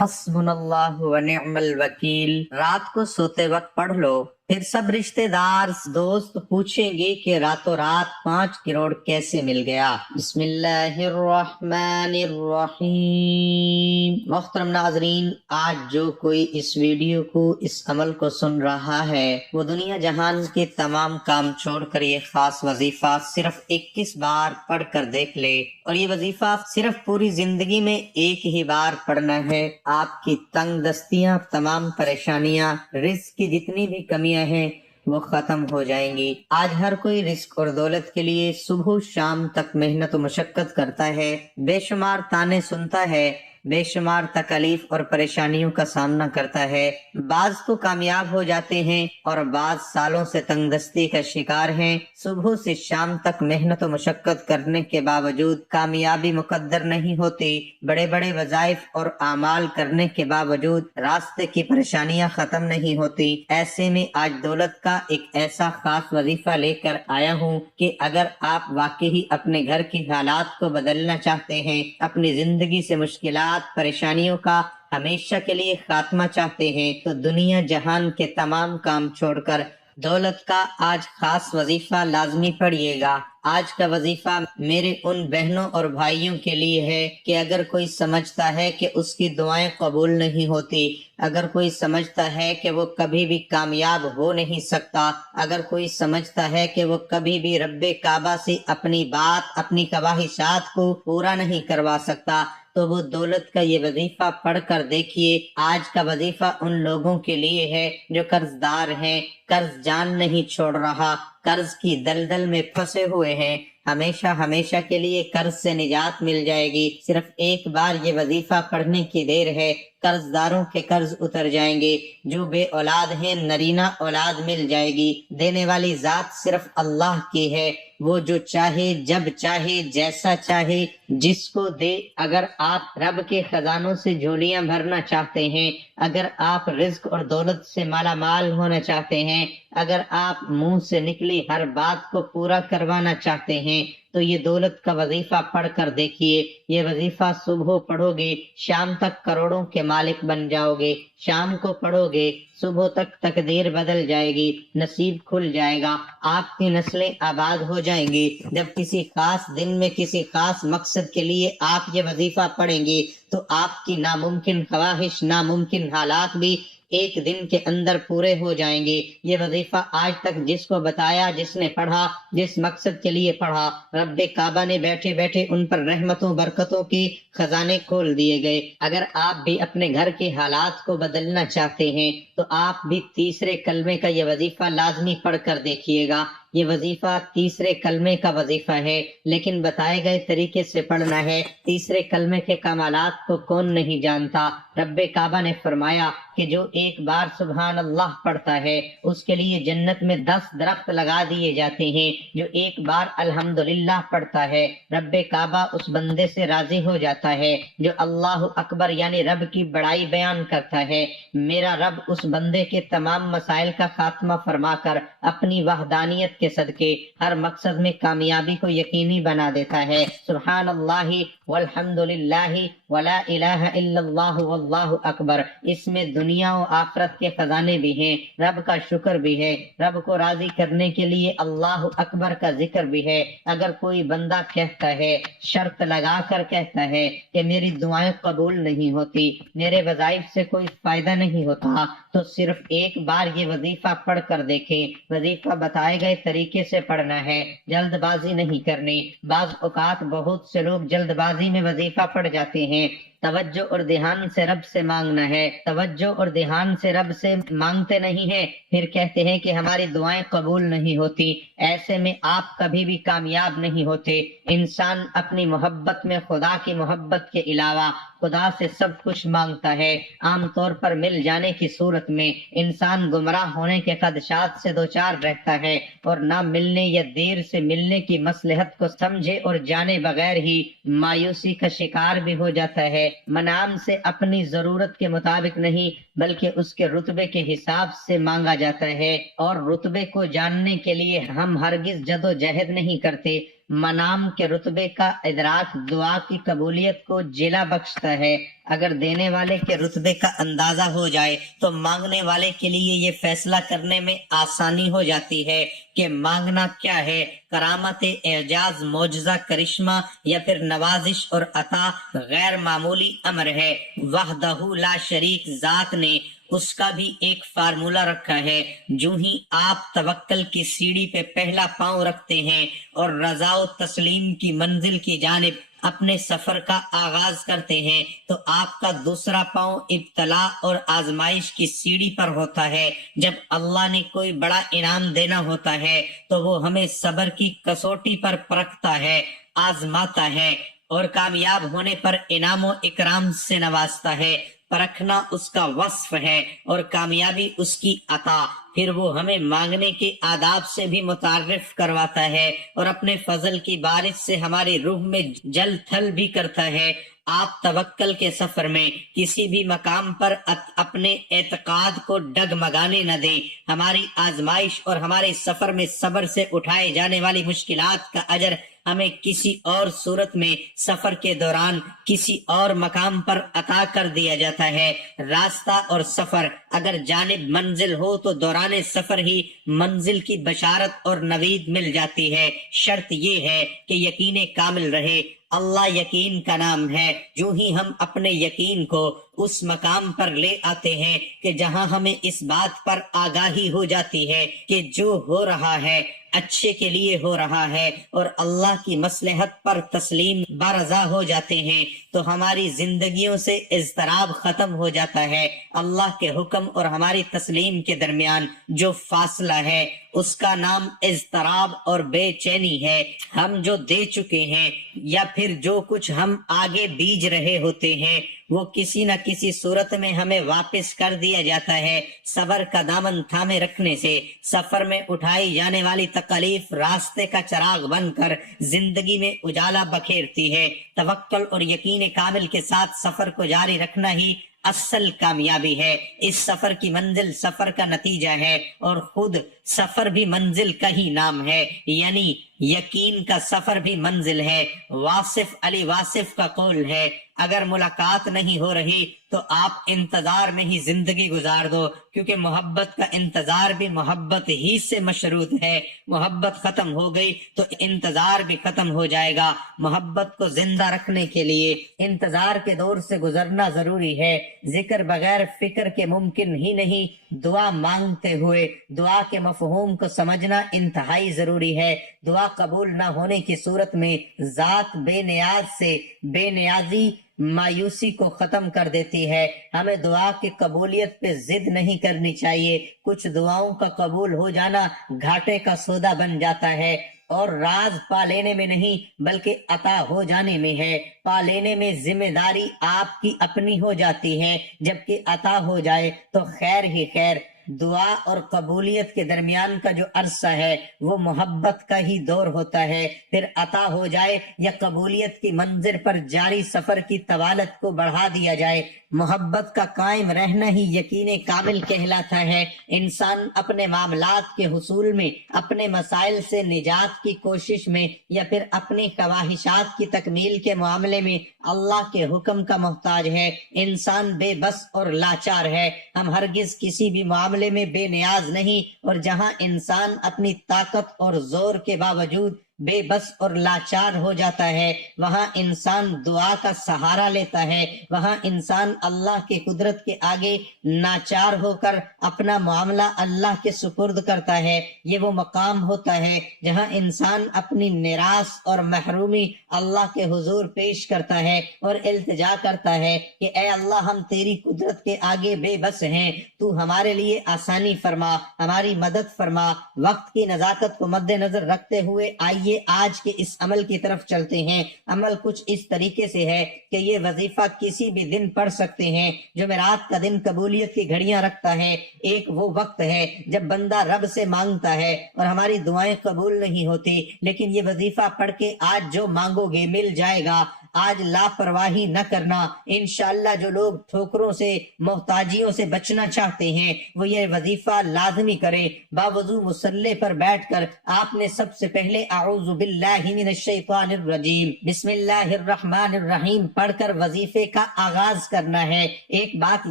حسبنا اللہ و نعم الوکیل رات کو سوتے وقت پڑھ لو، پھر سب رشتہ دار دوست پوچھیں گے کہ راتوں رات 5 کروڑ کیسے مل گیا۔ بسم اللہ الرحمن الرحیم۔ محترم ناظرین، آج جو کوئی اس ویڈیو کو، اس عمل کو سن رہا ہے، وہ دنیا جہان کے تمام کام چھوڑ کر یہ خاص وظیفہ صرف 21 بار پڑھ کر دیکھ لے، اور یہ وظیفہ صرف پوری زندگی میں ایک ہی بار پڑھنا ہے۔ آپ کی تنگ دستیاں، تمام پریشانیاں، رزق کی جتنی بھی کمیاں ہیں وہ ختم ہو جائیں گی۔ آج ہر کوئی رزق اور دولت کے لیے صبح و شام تک محنت و مشقت کرتا ہے، بے شمار تانے سنتا ہے، بے شمار تکلیف اور پریشانیوں کا سامنا کرتا ہے۔ بعض تو کامیاب ہو جاتے ہیں اور بعض سالوں سے تنگ دستی کا شکار ہیں۔ صبح سے شام تک محنت و مشقت کرنے کے باوجود کامیابی مقدر نہیں ہوتی، بڑے بڑے وظائف اور اعمال کرنے کے باوجود راستے کی پریشانیاں ختم نہیں ہوتی۔ ایسے میں آج دولت کا ایک ایسا خاص وظیفہ لے کر آیا ہوں کہ اگر آپ واقعی اپنے گھر کی حالات کو بدلنا چاہتے ہیں، اپنی زندگی سے مشکلات، پریشانیوں کا ہمیشہ کے لیے خاتمہ چاہتے ہیں، تو دنیا جہان کے تمام کام چھوڑ کر دولت کا آج خاص وظیفہ لازمی پڑھیے گا۔ آج کا وظیفہ میرے ان بہنوں اور بھائیوں کے لیے ہے کہ اگر کوئی سمجھتا ہے کہ اس کی دعائیں قبول نہیں ہوتی، اگر کوئی سمجھتا ہے کہ وہ کبھی بھی کامیاب ہو نہیں سکتا، اگر کوئی سمجھتا ہے کہ وہ کبھی بھی رب کعبہ سے اپنی بات، اپنی خواہشات کو پورا نہیں کروا سکتا، تو وہ دولت کا یہ وظیفہ پڑھ کر دیکھیے۔ آج کا وظیفہ ان لوگوں کے لیے ہے جو قرض دار ہیں، قرض جان نہیں چھوڑ رہا، قرض کی دلدل میں پھنسے ہوئے ہیں، ہمیشہ ہمیشہ کے لیے قرض سے نجات مل جائے گی۔ صرف ایک بار یہ وظیفہ پڑھنے کی دیر ہے، قرض داروں کے قرض اتر جائیں گے، جو بے اولاد ہیں نرینہ اولاد مل جائے گی۔ دینے والی ذات صرف اللہ کی ہے، وہ جو چاہے، جب چاہے، جیسا چاہے، جس کو دے۔ اگر آپ رب کے خزانوں سے جھولیاں بھرنا چاہتے ہیں، اگر آپ رزق اور دولت سے مالا مال ہونا چاہتے ہیں، اگر آپ منہ سے نکلی ہر بات کو پورا کروانا چاہتے ہیں، تو یہ دولت کا وظیفہ پڑھ کر دیکھیے۔ یہ وظیفہ صبح پڑھو گے، شام تک کروڑوں کے مالک بن جاؤ گے۔ شام کو پڑھو گے، صبح تک تقدیر بدل جائے گی، نصیب کھل جائے گا، آپ کی نسلیں آباد ہو جائیں گی۔ جب کسی خاص دن میں کسی خاص مقصد کے لیے آپ یہ وظیفہ پڑھیں گے، تو آپ کی ناممکن خواہش، ناممکن حالات بھی ایک دن کے اندر پورے ہو جائیں گے۔ یہ وظیفہ آج تک جس کو بتایا، جس نے پڑھا، جس مقصد کے لیے پڑھا، رب کعبہ نے بیٹھے بیٹھے ان پر رحمتوں برکتوں کی خزانے کھول دیے گئے۔ اگر آپ بھی اپنے گھر کے حالات کو بدلنا چاہتے ہیں، تو آپ بھی تیسرے کلمے کا یہ وظیفہ لازمی پڑھ کر دیکھیے گا۔ یہ وظیفہ تیسرے کلمے کا وظیفہ ہے، لیکن بتائے گئے طریقے سے پڑھنا ہے۔ تیسرے کلمے کے کمالات کو کون نہیں جانتا؟ رب کعبہ نے فرمایا کہ جو ایک بار سبحان اللہ پڑھتا ہے، اس کے لیے جنت میں 10 درخت لگا دیے جاتے ہیں۔ جو ایک بار الحمدللہ پڑھتا ہے، رب کعبہ اس بندے سے راضی ہو جاتا ہے۔ جو اللہ اکبر یعنی رب کی بڑائی بیان کرتا ہے، میرا رب اس بندے کے تمام مسائل کا خاتمہ فرما کر اپنی وحدانیت کے صدقے ہر مقصد میں کامیابی کو یقینی بنا دیتا ہے۔ سبحان اللہ والحمد للہ ولا الہ الا اللہ واللہ اکبر، اس میں دنیا و آخرت کے خزانے بھی ہیں، رب کا شکر بھی ہے، رب کو راضی کرنے کے لیے اللہ اکبر کا ذکر بھی ہے۔ اگر کوئی بندہ کہتا ہے، شرط لگا کر کہتا ہے کہ میری دعائیں قبول نہیں ہوتی، میرے وظائف سے کوئی فائدہ نہیں ہوتا، تو صرف ایک بار یہ وظیفہ پڑھ کر دیکھیں۔ وظیفہ بتائے گئے طریقے سے پڑھنا ہے، جلد بازی نہیں کرنی۔ بعض اوقات بہت سے لوگ جلد بازی میں وظیفہ پڑھ جاتے ہیں۔ توجہ اور دھیان سے رب سے مانگنا ہے، توجہ اور دھیان سے رب سے مانگتے نہیں ہیں، پھر کہتے ہیں کہ ہماری دعائیں قبول نہیں ہوتی۔ ایسے میں آپ کبھی بھی کامیاب نہیں ہوتے۔ انسان اپنی محبت میں خدا کی محبت کے علاوہ خدا سے سب کچھ مانگتا ہے۔ عام طور پر مل جانے کی صورت میں انسان گمراہ ہونے کے خدشات سے دوچار رہتا ہے، اور نہ ملنے یا دیر سے ملنے کی مصلحت کو سمجھے اور جانے بغیر ہی مایوسی کا شکار بھی ہو جاتا ہے۔ منام سے اپنی ضرورت کے مطابق نہیں، بلکہ اس کے رتبے کے حساب سے مانگا جاتا ہے، اور رتبے کو جاننے کے لیے ہم ہرگز جد و جہد نہیں کرتے، منام کے رتبے کا ادراک دعا کی قبولیت کو جلا بخشتا ہے۔ اگر دینے والے کے رتبے کا اندازہ ہو جائے تو مانگنے والے کے لیے یہ فیصلہ کرنے میں آسانی ہو جاتی ہے کہ مانگنا کیا ہے، کرامت، اعجاز، معجزہ، کرشمہ یا پھر نوازش اور عطا غیر معمولی امر ہے۔ وحدہ لا شریک ذات نے اس کا بھی ایک فارمولہ رکھا ہے۔ جو ہی آپ توکل کی سیڑھی پہ پہلا پاؤں رکھتے ہیں اور رضا و تسلیم کی منزل کی جانب اپنے سفر کا آغاز کرتے ہیں تو آپ کا دوسرا پاؤں ابتلا اور آزمائش کی سیڑھی پر ہوتا ہے۔ جب اللہ نے کوئی بڑا انعام دینا ہوتا ہے تو وہ ہمیں صبر کی کسوٹی پر پرکھتا ہے، آزماتا ہے اور کامیاب ہونے پر انعام و اکرام سے نوازتا ہے۔ پرکھنا اس کا وصف ہے اور کامیابی اس کی عطا۔ پھر وہ ہمیں مانگنے کے آداب سے بھی متعارف کرواتا ہے اور اپنے فضل کی بارش سے ہماری روح میں جل تھل بھی کرتا ہے۔ آپ توکل کے سفر میں کسی بھی مقام پر اپنے اعتقاد کو ڈگمگانے نہ دیں۔ ہماری آزمائش اور ہمارے سفر میں صبر سے اٹھائے جانے والی مشکلات کا اجر ہمیں کسی اور صورت میں سفر کے دوران کسی اور مقام پر عطا کر دیا جاتا ہے۔ راستہ اور سفر اگر جانب منزل ہو تو دوران سفر ہی منزل کی بشارت اور نوید مل جاتی ہے۔ شرط یہ ہے کہ یقین کامل رہے۔ اللہ یقین کا نام ہے۔ جو ہی ہم اپنے یقین کو اس مقام پر لے آتے ہیں کہ جہاں ہمیں اس بات پر آگاہی ہو جاتی ہے کہ جو ہو رہا ہے اچھے کے لیے ہو رہا ہے اور اللہ کی مصلحت پر تسلیم برضا ہو جاتے ہیں تو ہماری زندگیوں سے اضطراب ختم ہو جاتا ہے۔ اللہ کے حکم اور ہماری تسلیم کے درمیان جو فاصلہ ہے اس کا نام اضطراب اور بے چینی ہے۔ ہم جو دے چکے ہیں یا پھر جو کچھ ہم آگے بیج رہے ہوتے ہیں وہ کسی نہ کسی صورت میں ہمیں واپس کر دیا جاتا ہے۔ صبر کا دامن تھامے رکھنے سے سفر میں اٹھائی جانے والی تکلیف راستے کا چراغ بن کر زندگی میں اجالا بکھیرتی ہے۔ توکل اور یقین کامل کے ساتھ سفر کو جاری رکھنا ہی اصل کامیابی ہے۔ اس سفر کی منزل سفر کا نتیجہ ہے اور خود سفر بھی منزل کا ہی نام ہے، یعنی یقین کا سفر بھی منزل ہے۔ واصف علی واصف کا قول ہے، اگر ملاقات نہیں ہو رہی تو آپ انتظار میں ہی زندگی گزار دو، کیونکہ محبت کا انتظار بھی محبت ہی سے مشروط ہے۔ محبت ختم ہو گئی تو انتظار بھی ختم ہو جائے گا۔ محبت کو زندہ رکھنے کے لیے انتظار کے دور سے گزرنا ضروری ہے۔ ذکر بغیر فکر کے ممکن ہی نہیں۔ دعا مانگتے ہوئے دعا کے مفہوم کو سمجھنا انتہائی ضروری ہے۔ دعا قبول نہ ہونے کی صورت میں ذات بے نیاز سے بے نیازی مایوسی کو ختم کر دیتی ہے۔ ہمیں دعا کی قبولیت پہ ضد نہیں کرنی چاہیے۔ کچھ دعاؤں کا قبول ہو جانا گھاٹے کا سودا بن جاتا ہے اور راز پا لینے میں نہیں بلکہ عطا ہو جانے میں ہے۔ پا لینے میں ذمہ داری آپ کی اپنی ہو جاتی ہے، جبکہ عطا ہو جائے تو خیر ہی خیر۔ دعا اور قبولیت کے درمیان کا جو عرصہ ہے وہ محبت کا ہی دور ہوتا ہے۔ پھر عطا ہو جائے یا قبولیت کی منزل پر جاری سفر کی طوالت کو بڑھا دیا جائے، محبت کا قائم رہنا ہی یقین کامل کہلاتا ہے۔ انسان اپنے معاملات کے حصول میں، اپنے مسائل سے نجات کی کوشش میں یا پھر اپنی خواہشات کی تکمیل کے معاملے میں اللہ کے حکم کا محتاج ہے۔ انسان بے بس اور لاچار ہے۔ ہم ہرگز کسی بھی معاملے میں بے نیاز نہیں، اور جہاں انسان اپنی طاقت اور زور کے باوجود بے بس اور لاچار ہو جاتا ہے وہاں انسان دعا کا سہارا لیتا ہے۔ وہاں انسان اللہ کی قدرت کے آگے ناچار ہو کر اپنا معاملہ اللہ کے سپرد کرتا ہے۔ یہ وہ مقام ہوتا ہے جہاں انسان اپنی نیراس اور محرومی اللہ کے حضور پیش کرتا ہے اور التجا کرتا ہے کہ اے اللہ، ہم تیری قدرت کے آگے بے بس ہیں، تو ہمارے لیے آسانی فرما، ہماری مدد فرما۔ وقت کی نزاکت کو مد نظر رکھتے ہوئے آئیے آج کے اس عمل کی طرف چلتے ہیں۔ عمل کچھ اس طریقے سے ہے کہ یہ وظیفہ کسی بھی دن پڑھ سکتے ہیں۔ جمعرات کا دن قبولیت کی گھڑیاں رکھتا ہے۔ ایک وہ وقت ہے جب بندہ رب سے مانگتا ہے اور ہماری دعائیں قبول نہیں ہوتی، لیکن یہ وظیفہ پڑھ کے آج جو مانگو گے مل جائے گا۔ آج لاپرواہی نہ کرنا۔ انشاءاللہ جو لوگ ٹھوکروں سے محتاجیوں سے بچنا چاہتے ہیں وہ یہ وظیفہ لازمی کریں۔ باوضو مصلی پر بیٹھ کر آپ نے سب سے پہلے اعوذ باللہ من الشیطان الرجیم بسم اللہ الرحمن الرحیم پڑھ کر وظیفے کا آغاز کرنا ہے۔ ایک بات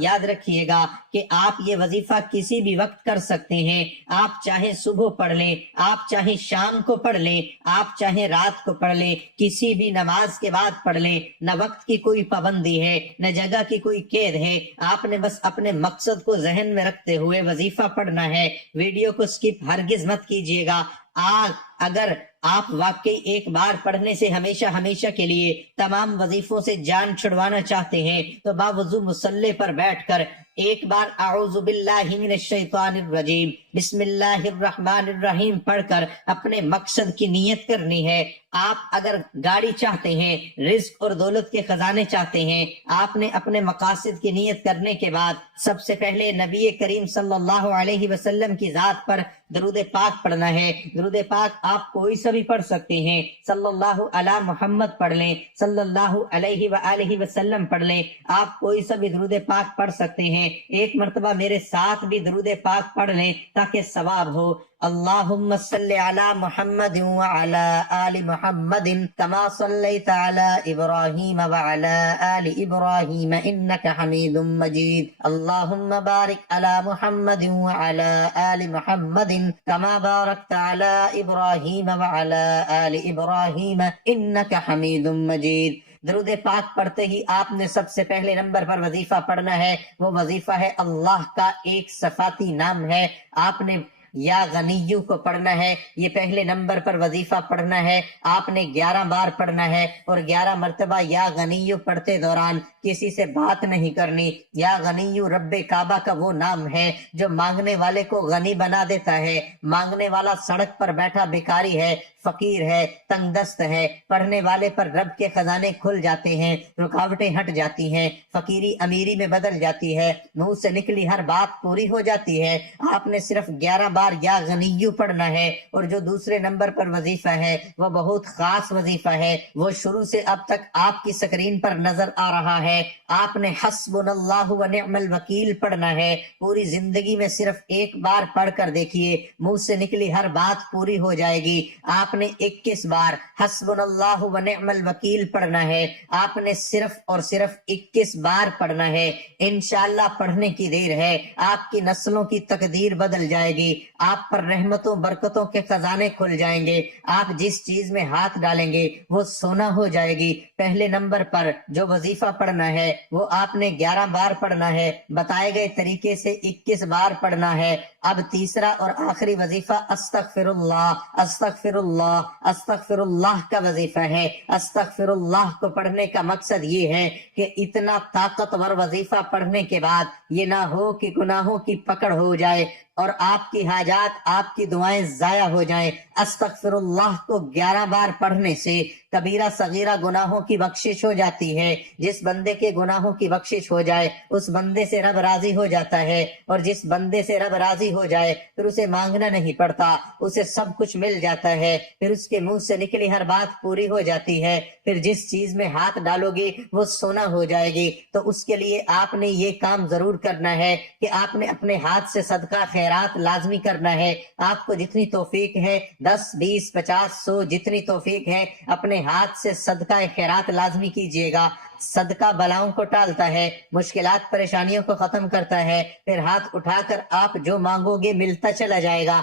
یاد رکھیے گا کہ آپ یہ وظیفہ کسی بھی وقت کر سکتے ہیں۔ آپ چاہے صبح پڑھ لیں، آپ چاہے شام کو پڑھ لیں، آپ چاہے رات کو پڑھ لیں، کسی بھی نماز کے بعد پڑھ لیں۔ نہ وقت کی کوئی پابندی ہے، نہ جگہ کی کوئی قید ہے۔ آپ نے بس اپنے مقصد کو ذہن میں رکھتے ہوئے وظیفہ پڑھنا ہے۔ ویڈیو کو سکپ ہرگز مت کیجیے گا۔ اگر آپ واقعی ایک بار پڑھنے سے ہمیشہ کے لیے تمام وظیفوں سے جان چھڑوانا چاہتے ہیں تو باوضو مصلی پر بیٹھ کر ایک بار اعوذ باللہ من الشیطان الرجیم بسم اللہ الرحمن الرحیم پڑھ کر اپنے مقصد کی نیت کرنی ہے۔ آپ اگر گاڑی چاہتے ہیں، رزق اور دولت کے خزانے چاہتے ہیں، آپ نے اپنے مقاصد کی نیت کرنے کے بعد سب سے پہلے نبی کریم صلی اللہ علیہ وسلم کی ذات پر درود پاک پڑھنا ہے۔ درود پاک آپ کوئی سا بھی پڑھ سکتے ہیں۔ صلی اللہ علی محمد پڑھ لیں، صلی اللہ علیہ وآلہ وسلم پڑھ لیں، آپ کوئی سا بھی درود پاک پڑھ سکتے ہیں۔ ایک مرتبہ میرے ساتھ بھی درود پاک پڑھ لیں تاکہ ثواب ہو۔ اللہم صلی علی محمد وعلی آل محمد کما صلیت علی ابراہیم وعلی آل ابراہیم انک حمید مجید۔ اللہم بارک علی محمد وعلی آل محمد کما بارکت علی ابراہیم وعلی آل ابراہیم انک حمید مجید۔ درود پاک پڑھتے ہی آپ نے سب سے پہلے نمبر پر وظیفہ پڑھنا ہے۔ وہ وظیفہ ہے اللہ کا ایک صفاتی نام ہے۔ آپ نے یا غنیو کو پڑھنا ہے، یہ پہلے نمبر پر وظیفہ پڑھنا ہے۔ آپ نے 11 بار پڑھنا ہے اور 11 مرتبہ یا غنیو پڑھتے دوران کسی سے بات نہیں کرنی۔ یا غنیو رب کعبہ کا وہ نام ہے جو مانگنے والے کو غنی بنا دیتا ہے۔ مانگنے والا سڑک پر بیٹھا بیکاری ہے، فقیر ہے، تنگ دست ہے، پڑھنے والے پر رب کے خزانے کھل جاتے ہیں، رکاوٹیں ہٹ جاتی ہیں، فقیری امیری میں بدل جاتی ہے، منہ سے نکلی ہر بات پوری ہو جاتی ہے۔ آپ نے صرف 11 بار یا غنیو پڑھنا ہے۔ اور جو دوسرے نمبر پر وظیفہ ہے وہ بہت خاص وظیفہ ہے، وہ شروع سے اب تک آپ کی سکرین پر نظر آ رہا ہے۔ آپ نے حسبنا اللہ و نعم الوکیل پڑھنا ہے۔ پوری زندگی میں صرف ایک بار پڑھ کر دیکھیے، منہ سے نکلی ہر بات پوری ہو جائے گی۔ آپ نے 21 بار حسبنا اللہ و نعم الوکیل پڑھنا ہے۔ آپ نے صرف اور صرف 21 بار پڑھنا ہے۔ انشاءاللہ پڑھنے کی دیر ہے، آپ کی نسلوں کی تقدیر بدل جائے گی، آپ پر رحمتوں برکتوں کے خزانے کھل جائیں گے۔ آپ جس چیز میں ہاتھ ڈالیں گے وہ سونا ہو جائے گی۔ پہلے نمبر پر جو وظیفہ پڑھنا ہے وہ آپ نے 11 بار پڑھنا ہے، بتائے گئے طریقے سے 21 بار پڑھنا ہے۔ اب تیسرا اور آخری وظیفہ استغفر اللہ استغفر اللہ استغفر اللہ کا وظیفہ ہے۔ استغفر اللہ کو پڑھنے کا مقصد یہ ہے کہ اتنا طاقتور وظیفہ پڑھنے کے بعد یہ نہ ہو کہ گناہوں کی پکڑ ہو جائے اور آپ کی حاجات، آپ کی دعائیں ضائع ہو جائیں۔ استغفر اللہ کو 11 بار پڑھنے سے کبیرہ صغیرہ گناہوں کی بخشش ہو جاتی ہے۔ جس بندے کے گناہوں کی بخشش ہو جائے اس بندے سے رب راضی ہو جاتا ہے، اور جس بندے سے رب راضی ہو جائے پھر اسے مانگنا نہیں پڑتا، اسے سب کچھ مل جاتا ہے، پھر اس کے منہ سے نکلی ہر بات پوری ہو جاتی ہے، پھر جس چیز میں ہاتھ ڈالو گے وہ سونا ہو جائے گی۔ تو اس کے لیے آپ نے یہ کام ضرور کرنا ہے کہ آپ نے اپنے ہاتھ سے صدقہ خیرات لازمی کرنا ہے۔ آپ کو جتنی توفیق ہے 10 20 50 100 جتنی توفیق ہے اپنے ہاتھ سے صدقہ خیرات لازمی کیجیے گا۔ صدقہ بلاؤں کو ٹالتا ہے، مشکلات پریشانیوں کو ختم کرتا ہے، پھر ہاتھ اٹھا کر آپ جو مانگو گے ملتا چلا جائے گا۔